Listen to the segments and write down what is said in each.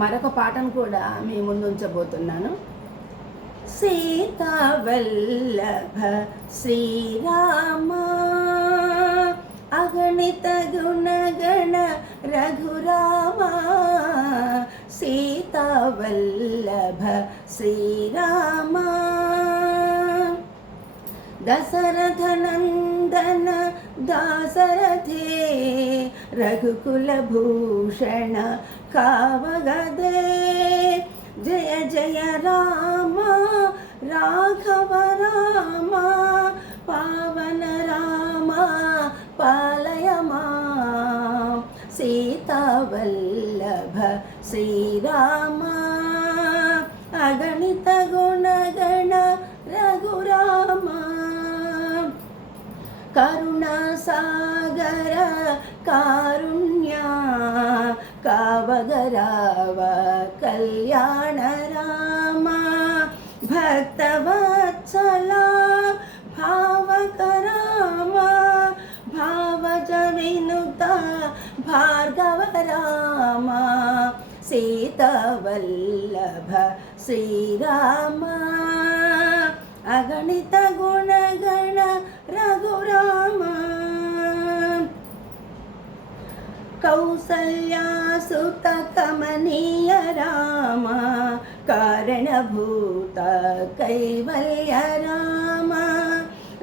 మరొక పాటను కూడా మీ ముందు ఉంచబోతున్నాను. సీతావల్లభ శ్రీరామ అగణిత గుణగణ రఘురామ, సీతావల్లభ శ్రీరామ దశరథనందన దాశరథే రఘుకులభూషణ కావగదే, జయ జయ రామ రాఘవ రామ పావన రామ పాలయ మాం, సీతావల్లభ శ్రీరామ అగణిత గుణగణ రఘురామ కరుణాసాగర కారుణ్య కావగరావ కళ్యాణ రామ, భక్తవత్సల భావక రామ భావజ వినుత భార్గవ రామ, సీతావల్లభ శ్రీరామ అగణిత గుణగణ రఘురామ కౌసల్యాసుత కమనీయ రామ కారణభూత కైవల్య రామ,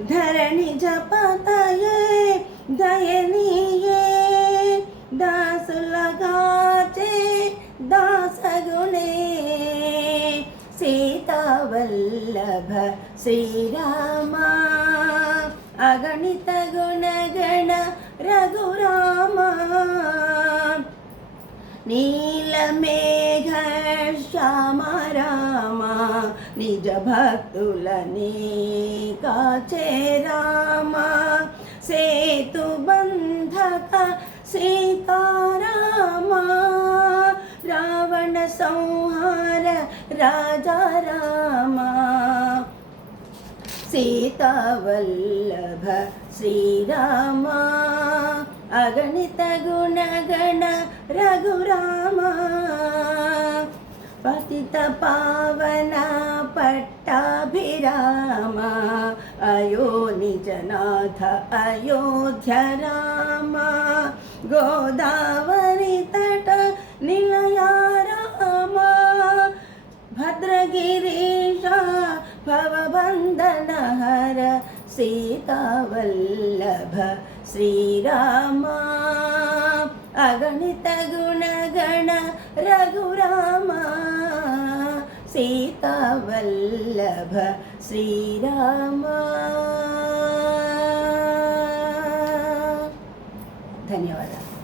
ధరణి జపతయే దయనీయే దాసులగాచే దాసగుణే, సీతావల్లభ శ్రీరామ అగణిత గుణగణ రఘురామ, నీలమేఘ శ్యామ రామ నిజ భక్తులని కాచే రామ, సేతుబంధక సీతారామ రావణ సంహార రాజా రామ, సీతావల్లభ శ్రీరామ అగణిత గుణగణ రఘురామ, పతిత పావన పట్టాభిరామ అయోనిజనాథ అయోధ్య రామ, గోదావరి తట నిలయ రామ భద్రగిరీశ భవబంధన హర, సీతావల్లభ శ్రీరామ అగణిత గుణగణ రఘురామ, సీతావల్లభ శ్రీరామ. ధన్యవాదాలు.